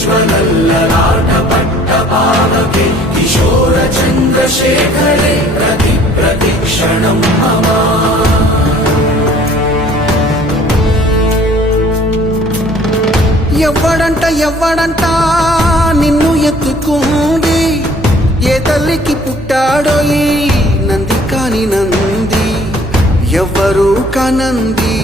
ज्वलल्ललाटपट्टपावके किशोरचन्द्रशेखरे प्रतिक्षणं मम ఎవ్వడంట నిన్ను ఎత్తుకుంది ఏ తల్లికి పుట్టాడో ఈ నంది కాని నంది ఎవ్వరూ కానంది